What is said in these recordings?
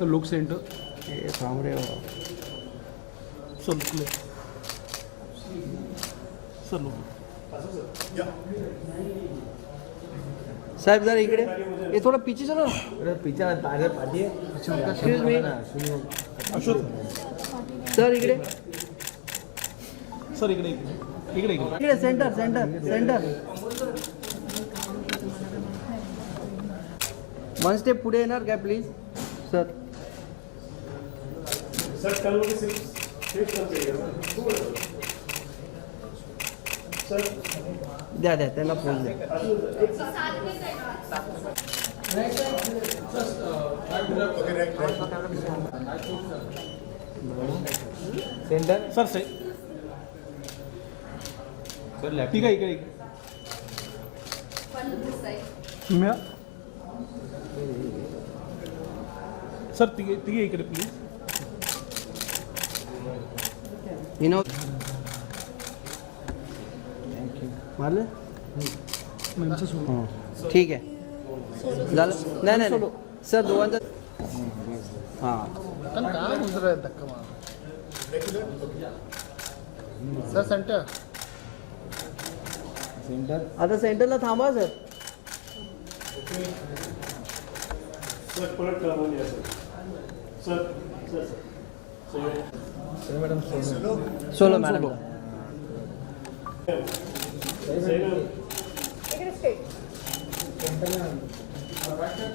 Sir look centre ये सामने हो सर लुक ले सर लुक साहेब जरा इकडे ये थोडं पीछे चलो अरे पीछे पाठी एक्सक्यूज मी अशोक सर इकडे सर इकडे इकडे इकडे इकडे centre centre centre one step पुढे येणार काय प्लीज सर सर कल मुझे सिर्फ सर द्या द्या त्यांना फोन द्या सेंटर सर से ठीक आहे इकडे म्या सर तिघे इकडे प्लीज विनोद मारलं मॅमचं सोडून हां ठीक आहे झालं नाही नाही नाही. सर दोघांचं हां काय मुजरा धक्का मार सर सेंटर आता सेंटरला थांबा सर सर पलट कर बोलिए sir sir sir sir madam solo madam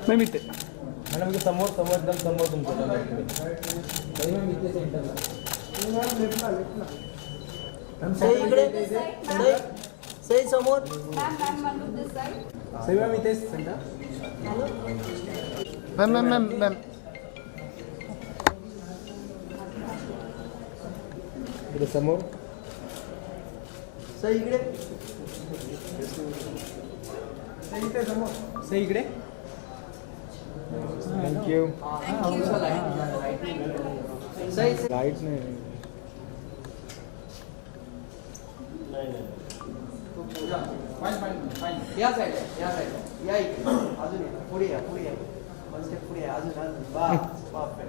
ma'am इथे मॅडम की समोर समोर एकदम समोर तुमचं सई इकडे सई समोर सही मॅम इथेच सेंटर मैम इकडे समोर सई इकडे सही इकडे थँक्यू सई लाईट नाही या साईड या साईड या इकडे अजून या पुढे या वन स्टेप पुढे या अजून बस बाप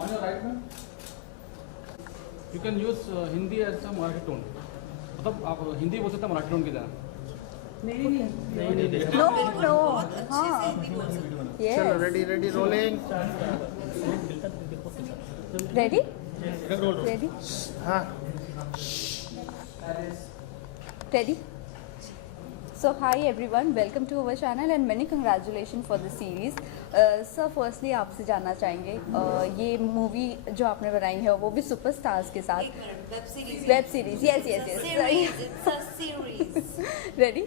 On your right, ma'am, you can use Hindi as a Marathi tone. मतलब आप हिंदी बोलते हैं मराठी टोन की तरह. No. हाँ. Yes. चलो रेडी रोलिंग Ready? Ready? हाँ Ready? So hi everyone, welcome to our channel and many congratulations for the series. Sir, firstly आपसे जानना चाहेंगे ये मूवी जो आपने बनाई है वो भी सुपरस्टार्स के साथ web series yes. Ready?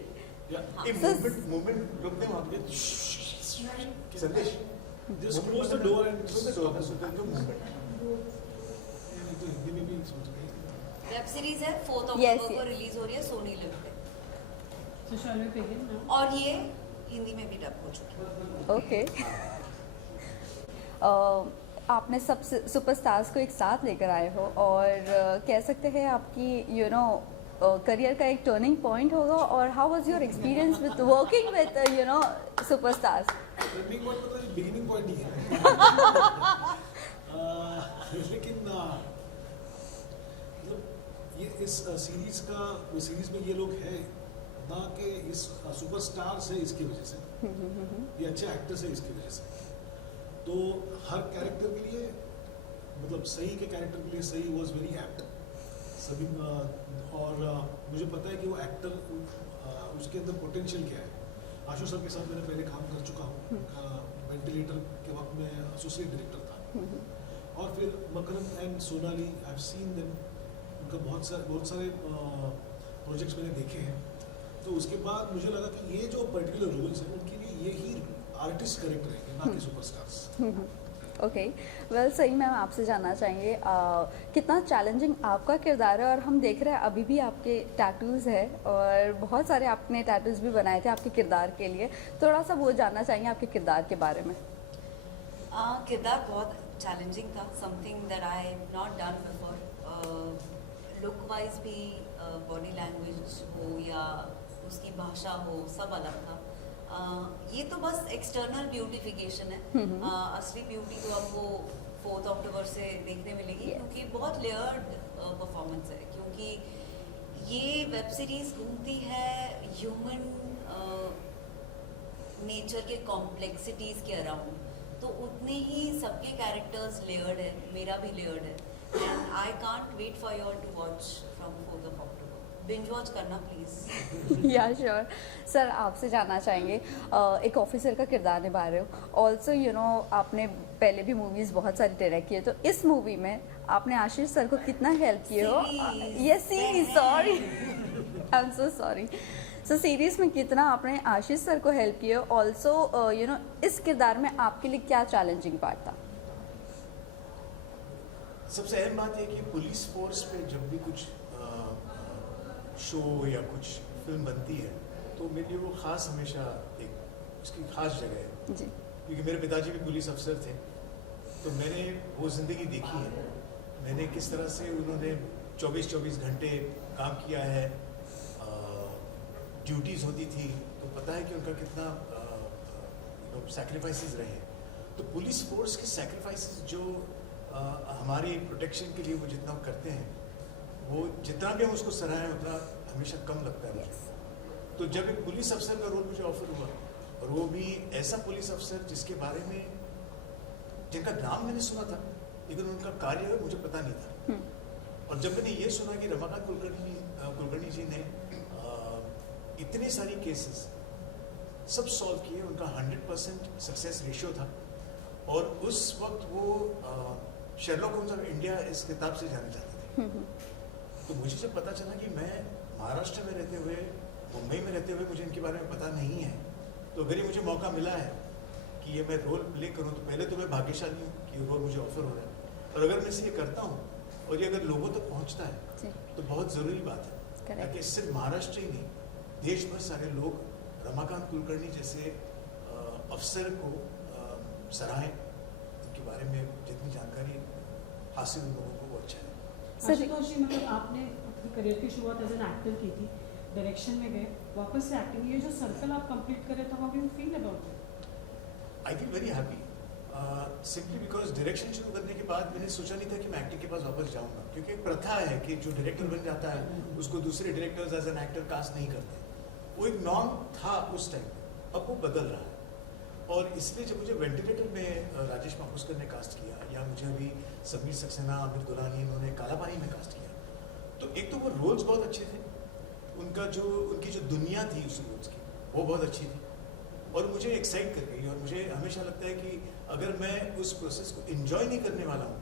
movement रुकते वहाँ पे संदेश just close the door and close the door so then the movement तो हिंदी में भी सोच रहे हैं वेब सीरीज है 4 Yes, अक्टूबर को yes. रिलीज हो रही है सोनी लिव पे और ये हिंदी में भी डब हो चुकी है. Okay. आपने सब सुपरस्टार्स को एक साथ लेकर आए हो और कह सकते हैं आपकी करियर का एक टर्निंग पॉइंट होगा और how was your experience with working with superstars. Turning point मतलब बिगिनिंग पॉइंट ही है लेकिन मतलब ये इस सीरीज में ये लोग हैं ना कि इस सुपरस्टार्स है इसकी वजह से ये अच्छे एक्टर्स है इसकी वजह से. तो हर कैरेक्टर के लिए मतलब सही के कैरेक्टर के लिए सही वाज वेरी एप्ट सभी और मुझे पता है कि वो एक्टर उसके अंदर पोटेंशियल क्या है. आशु सर के साथ मैंने पहले काम कर चुका हूँ वेंटिलेटर के वक्त में एसोसिएट डायरेक्टर था और फिर मकरम and Sonali I have seen them उनका बहुत सारे प्रोजेक्ट्स मैंने देखे हैं. तो उसके बाद मुझे लगा कि ये जो पर्टिकुलर रोल्स हैं उनके लिए यही आर्टिस्ट करेक्ट रहेंगे ना कि सुपरस्टार्स. ओके वेल सही मैम आपसे जानना चाहेंगे कितना चैलेंजिंग आपका किरदार है और हम देख रहे हैं अभी भी आपके टैटूज़ है और बहुत सारे आपने टैटूज़ भी बनाए थे आपके किरदार के लिए. थोड़ा सा वो जानना चाहेंगे आपके किरदार के बारे में. किरदार बहुत चैलेंजिंग था, something that I have not done before. Look wise भी बॉडी लैंग्वेज हो या उसकी भाषा हो सब अलग था. ये तो बस एक्सटर्नल ब्यूटिफिकेशन है। असली ब्यूटी तो आपको 4 अक्टूबर से देखने मिलेगी, Yes. क्योंकि बहुत लेयर्ड परफॉर्मेंस है। क्योंकि ये वेब सीरीज घूमती है ह्यूमन नेचर के कॉम्प्लेक्सिटीज के अराउंड, तो उतने ही सबके कैरेक्टर्स लेयर्ड है, मेरा भी लेयर्ड है। And I can't wait for you all to watch from 4 October. Binge watch करना प्लीज। या श्योर सर, आपसे जानना चाहेंगे एक ऑफिसर का किरदार निभा रहे हो, ऑल्सो यू नो आपने पहले भी मूवीज़ बहुत सारी डायरेक्ट की है, तो इस मूवी में आपने आशीष सर को कितना हेल्प किया हो? Yes sorry, I am so sorry. So series में कितना आपने आशीष सर को हेल्प किया, ऑल्सो यू नो इस किरदार में आपके लिए क्या चैलेंजिंग पार्ट था? सबसे अहम बात है कि पुलिस फोर्स पे जब भी कुछ शो या कुछ फिल्म बनती है तो मेरे लिए वो ख़ास हमेशा एक उसकी ख़ास जगह है, जी क्योंकि मेरे पिताजी भी पुलिस अफसर थे, तो मैंने वो ज़िंदगी देखी है। मैंने किस तरह से उन्होंने 24-24 घंटे काम किया है, ड्यूटीज़ होती थी, तो पता है कि उनका कितना सैक्रिफाइसेस रहे। तो पुलिस फोर्स के सैक्रिफाइसेस जो हमारी प्रोटेक्शन के लिए वो जितना करते हैं, वो जितना भी हम उसको सराहें उतना हमेशा कम लगता है मुझे। तो जब एक पुलिस अफसर का रोल मुझे ऑफर हुआ, और वो भी ऐसा पुलिस अफसर जिसके बारे में जिनका नाम मैंने सुना था लेकिन उनका कार्य मुझे पता नहीं था, और जब मैंने ये सुना कि रमाकांत कुलकर्णी जी ने इतने सारी केसेस सब सॉल्व किए, उनका 100% सक्सेस रेशियो था, और उस वक्त वो शेरलॉक होम्स ऑफ इंडिया इस किताब से जाने जाते थे। तो मुझे जब पता चला कि मैं महाराष्ट्र में रहते हुए, मुंबई में रहते हुए मुझे इनके बारे में पता नहीं है, तो अगर ये मुझे मौका मिला है कि ये मैं रोल प्ले करूं, तो पहले तो मैं भाग्यशाली हूँ कि रोल मुझे ऑफर हो रहा है, और अगर मैं इसे करता हूँ और ये अगर लोगों तक पहुँचता है तो बहुत ज़रूरी बात है, ताकि सिर्फ महाराष्ट्र ही नहीं, देश भर सारे लोग रमाकांत कुलकर्णी जैसे अफसर को सराहें, उनके बारे में जितनी जानकारी हासिल उन लोगों को वो अच्छा है। आशुतोष जी, मतलब आपने अपनी करियर की शुरुआत एज एन एक्टर की थी, डायरेक्शन में गए, वापस से एक्टिंग, ये जो सर्कल आप कंप्लीट करें, तो how you feel about it? I feel very happy, simply because direction शुरू करने के बाद मैंने सोचा नहीं था कि मैं एक्टिंग के पास वापस जाऊंगा, क्योंकि एक प्रथा है कि जो डायरेक्टर बन जाता है उसको दूसरे directors as an actor cast नहीं करते। वो एक नॉर्म था उस टाइम, अब वो बदल रहा है। और इसलिए जब मुझे वेंटिलेटर में राजेश मापुस्कर ने कास्ट किया, या मुझे अभी समीर सक्सेना, आमिर दुलानी, इन्होंने कालापानी में कास्ट किया, तो एक तो वो रोल्स बहुत अच्छे थे, उनकी जो दुनिया थी उस रोल्स की वो बहुत अच्छी थी, और मुझे एक्साइट कर गई। और मुझे हमेशा लगता है कि अगर मैं उस प्रोसेस को एंजॉय नहीं करने वाला हूँ,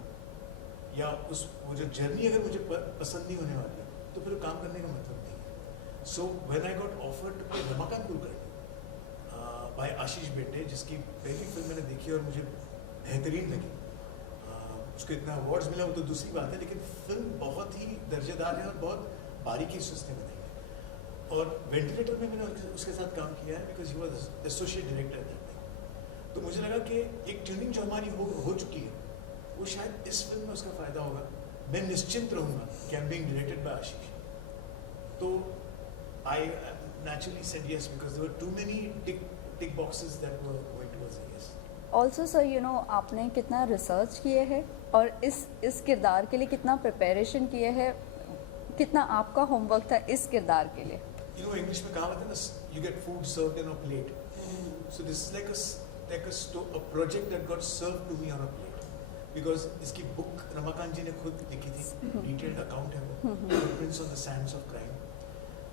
या वो जो जर्नी अगर मुझे पसंद नहीं होने वाली है, तो फिर काम करने का मतलब नहीं है। So when I got offered to play Ramakant Kulkarni by Ashish Bete, जिसकी पहली फिल्म मैंने देखी और मुझे बेहतरीन लगी, उसको इतना अवार्ड्स मिला वो तो दूसरी बात है, लेकिन फिल्म बहुत ही दर्जेदार है और बहुत बारीकी से उसने बनाई है। और वेंटिलेटर में मैंने उसके साथ काम किया है, because he was associate director that time. तो मुझे लगा कि एक ट्यूनिंग जो हमारी हो चुकी है, वो शायद इस फिल्म में उसका फ़ायदा होगा। मैं निश्चिंत रहूँगा कि I am being directed by Ashish. तो I naturally said yes, because there were too many tick boxes that were going towards a yes. Also sir, you know आपने कितना रिसर्च किए है, और इस किरदार के लिए कितना प्रिपरेशन किए है, कितना आपका होमवर्क था इस किरदार के लिए? You know, English में कहावत है ना, you get food served on a plate. So this is like a project that got served to me on a plate. Because इसकी बुक रमाकांत जी ने खुद लिखी थी, डिटेल्ड अकाउंट है वो, Footprints on the Sands of Crime,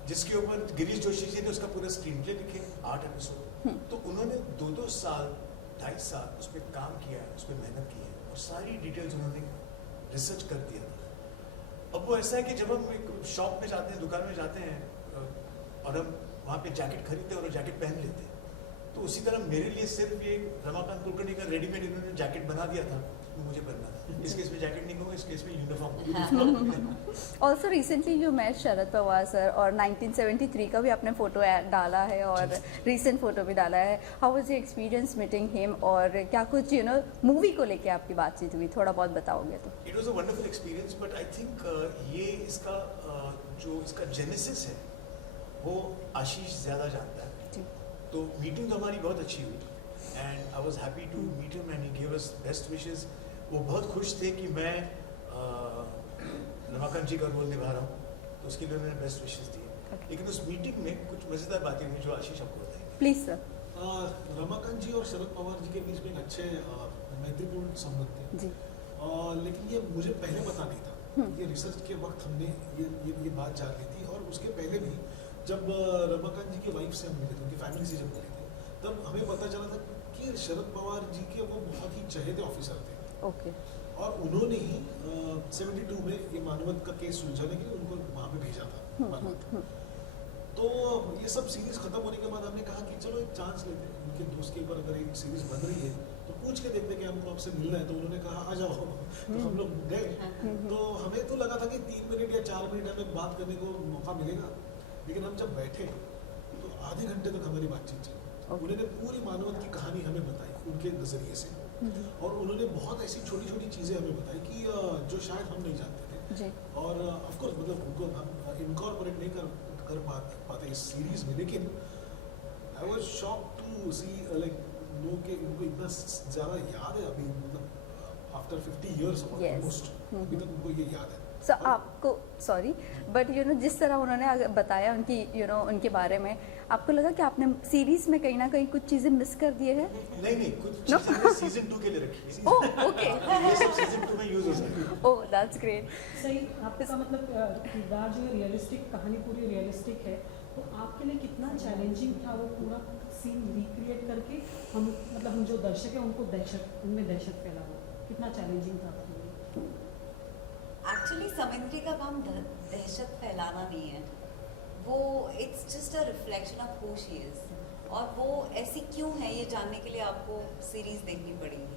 जिसके ऊपर गिरीश जोशी जी ने उसका पूरा स्क्रीन प्ले लिखे, 8 एपिसोड। तो उन्होंने 2-2 साल, 2.5 साल उस पर काम किया है, उस पर मेहनत की है, और सारी डिटेल्स उन्होंने रिसर्च कर दिया था। अब वो ऐसा है कि जब हम एक शॉप में जाते हैं, दुकान में जाते हैं, और हम वहाँ पे जैकेट खरीदते हैं और जैकेट पहन लेते हैं, तो उसी तरह मेरे लिए सिर्फ ये रमाकांत कुलकर्णी का रेडीमेड इन्होंने जैकेट बना दिया था, मुझे पहनना था। इस केस में जैकेट नहीं कहूँगा, इस केस में uniform. Also recently you met Sharad Pawar sir, और 1973 का भी आपने फोटो डाला है, और रिसेंट फोटो भी डाला है। How was your experience meeting him, और क्या कुछ यू नो मूवी को लेके आपकी बातचीत हुई, थोड़ा बहुत बताओगे तो? It was a wonderful experience, but I think ये इसका जो इसका जेनेसिस है वो आशीष ज़्यादा जानता है। तो मीटिंग तो हमारी बहुत अच्छी हुई and I was happy to meet him and he give us best wishes. वो बहुत खुश थे कि मैं रमाकांत जी का रोल निभा रहा हूँ, तो उसके लिए उन्होंने बेस्ट विशेस दिए। लेकिन उस मीटिंग में कुछ मज़ेदार बातें हुई जो आशीष आपको बताएंगे। Please sir. रमाकांत जी और शरद पवार जी के बीच में एक अच्छे मैत्रीपूर्ण संबंध थे। जी। लेकिन ये मुझे पहले पता नहीं था। ये रिसर्च के वक्त हमने ये बात जान ली थी, और उसके पहले भी जब रमाकांत जी की वाइफ से हम मिले थे, उनकी फैमिली से जब मिले थे, तब हमें पता चला था कि शरद पवार जी के वो बहुत ही चहेते ऑफिसर थे। ओके। और उन्होंने ही 72 में ये मानवत का केस सुलझाने के लिए उनको वहाँ पे भेजा था मानवत। तो ये सब सीरीज खत्म होने के बाद हमने कहा कि चलो एक चांस लेते हैं, उनके दोस्त के ऊपर अगर एक सीरीज बन रही है तो पूछ के देखते हैं कि हमको आपसे मिलना है। तो उन्होंने कहा आ जाओ। तो हम लोग गए। तो हमें तो लगा था कि 3 मिनट या 4 मिनट हमें बात करने को मौका मिलेगा, लेकिन हम जब बैठे तो आधे घंटे तक हमारी बातचीत चली। उन्होंने पूरी मानवत की कहानी हमें बताई उनके नज़रिए से, और उन्होंने बहुत ऐसी छोटी छोटी चीज़ें हमें बताई कि जो शायद हम नहीं जानते थे। और ऑफ कोर्स मतलब उनको हम इनकॉर्पोरेट नहीं कर पाते इस सीरीज में, लेकिन I was shocked to see like no कि उनको इतना ज़्यादा याद है अभी, मतलब आफ्टर 50 इयर्स ऑलमोस्ट अभी तक उनको ये याद है। सो आपको सॉरी बट जिस तरह उन्होंने बताया उनकी उनके बारे में, आपको लगा कि आपने सीरीज में कहीं ना कहीं कुछ चीजें मिस कर दिए हैं? नहीं कुछ चीजें हमने सीजन 2 के लिए रखी है। Oh okay. ये सब सीजन 2 में यूज हो सकती है। Oh that's great. सही, आपका मतलब किरदार जो है रियलिस्टिक, कहानी पूरी रियलिस्टिक है, तो आपके लिए कितना चैलेंजिंग था वो पूरा सीन रिक्रिएट करके हम जो दर्शक है उनको उनमें दहशत फैलाना, कितना चैलेंजिंग था आपके लिए? एक्चुअली समिंद्री का काम दहशत फैलाना नहीं है, वो it's just a reflection of who she is, और वो ऐसी क्यों है ये जानने के लिए आपको सीरीज देखनी पड़ेगी।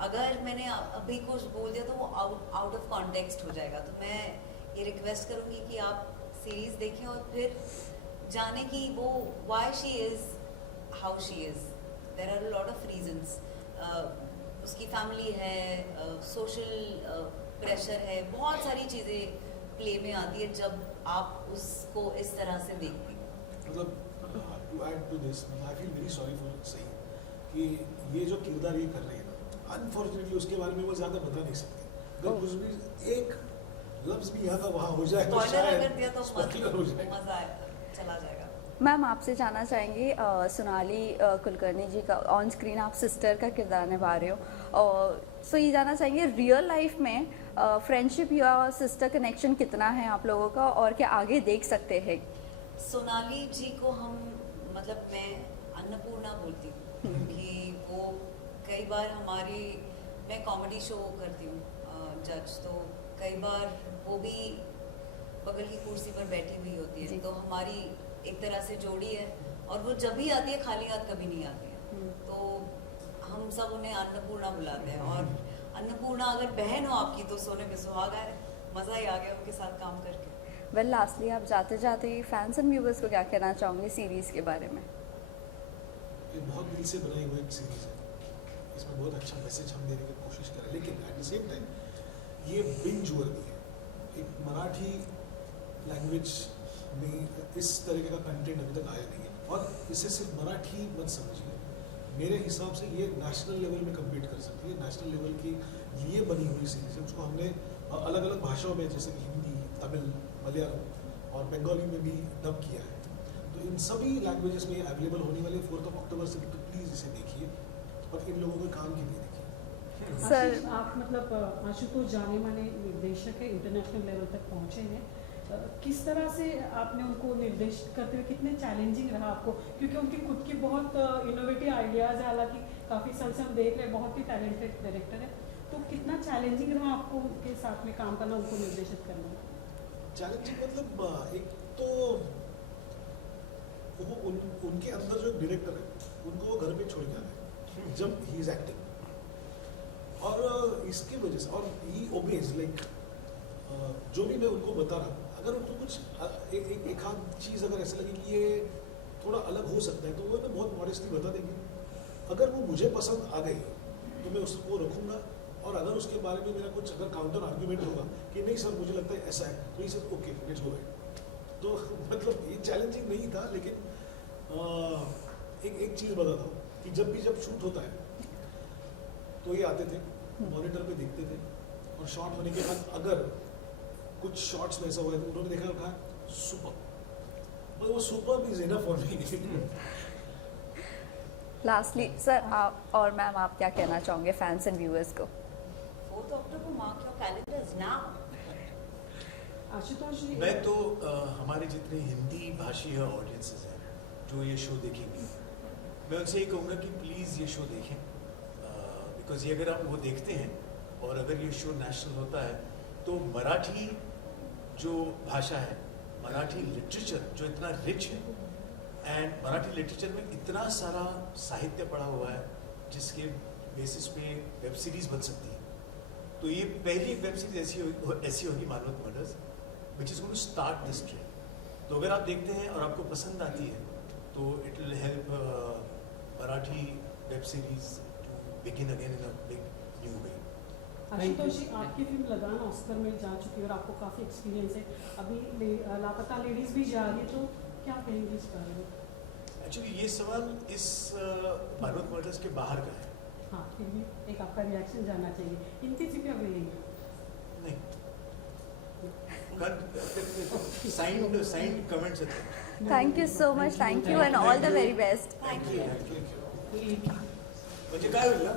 अगर मैंने अभी कुछ बोल दिया तो वो आउट ऑफ कॉन्टेक्स्ट हो जाएगा। तो मैं ये रिक्वेस्ट करूँगी कि आप सीरीज देखें और फिर जाने कि वो why she is how she is. There are a lot of reasons. उसकी फैमिली है, सोशल प्रेशर है, बहुत सारी चीज़ें प्ले में आती है जब आप उसको इस तरह से देखते हैं। मतलब to add to this, I feel very sorry for सही कि ये जो किरदार ये कर रही है ना, अनफॉर्चुनेटली उसके बारे में वो ज़्यादा बता नहीं सकती। अगर कुछ भी एक लफ्ज़ भी यहाँ का वहाँ हो जाए तो स्पॉइलर अगर दिया तो स्पॉइलर हो जाए, मज़ा आएगा, चला जाएगा। मैम आपसे जानना चाहेंगे, सोनाली कुलकर्णी जी का ऑन स्क्रीन आप सिस्टर का किरदार निभा रहे हो, और सो ये जानना चाहेंगे रियल लाइफ में फ्रेंडशिप या सिस्टर कनेक्शन कितना है आप लोगों का, और क्या आगे देख सकते हैं? सोनाली जी को हम मतलब मैं अन्नपूर्णा बोलती हूँ, क्योंकि वो कई बार मैं कॉमेडी शो करती हूँ जज, तो कई बार वो भी बगल की कुर्सी पर बैठी हुई होती है, तो हमारी एक तरह से जोड़ी है, और वो जब भी आती है खाली हाथ कभी नहीं आती है। तो हम सब उन्हें अन्नपूर्णा बुलाते हैं, और अन्नपूर्णा अगर बहन हो आपकी तो सोने पे सुहागा है। मज़ा ही आ गया उनके साथ काम करके। वेल लास्टली आप जाते जाते फैंस एंड व्यूवर्स को क्या कहना चाहोगे सीरीज के बारे में? ये बहुत दिल से बनाई हुई एक सीरीज है, इसमें बहुत अच्छा मैसेज हम देने की कोशिश करें, लेकिन एट द सेम टाइम ये बिंज वर्दी है। एक मराठी लैंग्वेज में इस तरीके का कंटेंट अभी तक आया नहीं है, और इसे सिर्फ मराठी मत समझिए। मेरे हिसाब से ये नेशनल लेवल में कम्पीट कर सकती है, नेशनल लेवल के लिए बनी हुई सीरीज है। उसको हमने अलग अलग भाषाओं में, जैसे कि हिंदी, तमिल, मलयालम और बंगाली में भी डब किया है। तो इन सभी लैंग्वेजेस में अवेलेबल होने वाले 4 अक्टूबर से, तो प्लीज़ इसे देखिए और इन लोगों के काम के लिए देखिए। सर आप मतलब आशुतोष जाने माने निर्देशक है, इंटरनेशनल लेवल तक पहुँचे हैं, किस तरह से आपने उनको निर्देशित करते हुए कितने चैलेंजिंग रहा आपको, क्योंकि उनकी खुद की बहुत इनोवेटिव आइडियाज़ है, हालांकि काफ़ी साल से हम देख रहे हैं, बहुत ही टैलेंटेड डायरेक्टर है, तो कितना चैलेंजिंग रहा आपको उनके साथ में काम करना, उनको निर्देशित करना? चैलेंजिंग मतलब एक तो वो उनके अंदर जो डायरेक्टर है उनको वो घर पे छोड़ के आते हैं जब ही इज एक्टिंग, और इसकी वजह से, और ही ओबेज लाइक जो भी मैं उनको बता रहा हूँ, अगर उनको कुछ एक आध चीज़ अगर ऐसा लगे कि ये थोड़ा अलग हो सकता है तो वो मैं बहुत मॉडेस्टली बता देंगे। अगर वो मुझे पसंद आ गई तो मैं उसको रखूँगा, और अगर उसके बारे में मेरा कुछ अगर काउंटर आर्ग्यूमेंट होगा कि नहीं सर मुझे लगता है ऐसा है, तो ये sir okay let's go back. तो मतलब ये चैलेंजिंग नहीं था, लेकिन एक चीज बताता हूँ कि जब शूट होता है तो ये आते थे मॉनिटर पे देखते थे और शॉट होने के बाद अगर कुछ शॉट्स में ऐसा हुआ है तो उन्होंने देखा और कहा सुपर, वो super is enough for me. Lastly sir आप और मैम आप क्या कहना चाहोगे फैंस एंड व्यूअर्स को? 4th October, mark your calendars now. Ashutosh जी, मैं तो हमारे जितने हिंदी भाषी ऑडियंसेस हैं जो ये शो देखेंगे, मैं उनसे ये कहूँगा कि प्लीज़ ये शो देखें, बिकॉज ये अगर आप वो देखते हैं और अगर ये शो नेशनल होता है तो मराठी जो भाषा है, मराठी लिटरेचर जो इतना रिच है, एंड मराठी लिटरेचर में इतना सारा साहित्य पड़ा हुआ है जिसके बेसिस पे वेब सीरीज बन सकती है। तो ये पहली वेब सीरीज ऐसी होगी Manvat murders which is going to start this trend. तो अगर आप देखते हैं और आपको पसंद आती है तो it will help Marathi web series to begin again in a big new way. Ashutosh ji, आपकी फिल्म लगान ऑस्कर में जा चुकी है और आपको काफ़ी एक्सपीरियंस है, अभी लापता लेडीज भी जा रही है, तो क्या कहेंगे इस बारे में? एक्चुअली ये सवाल इस मानवत मर्डर्स के बाहर का है। हाँ, फिर भी एक आपका रिएक्शन जानना चाहिए, इनकी फिक्र भी नहीं नहीं, साइंड कमेंट्स है। Thank you so much, thank you and all the very best. Thank you. म्हणजे काय होईल ना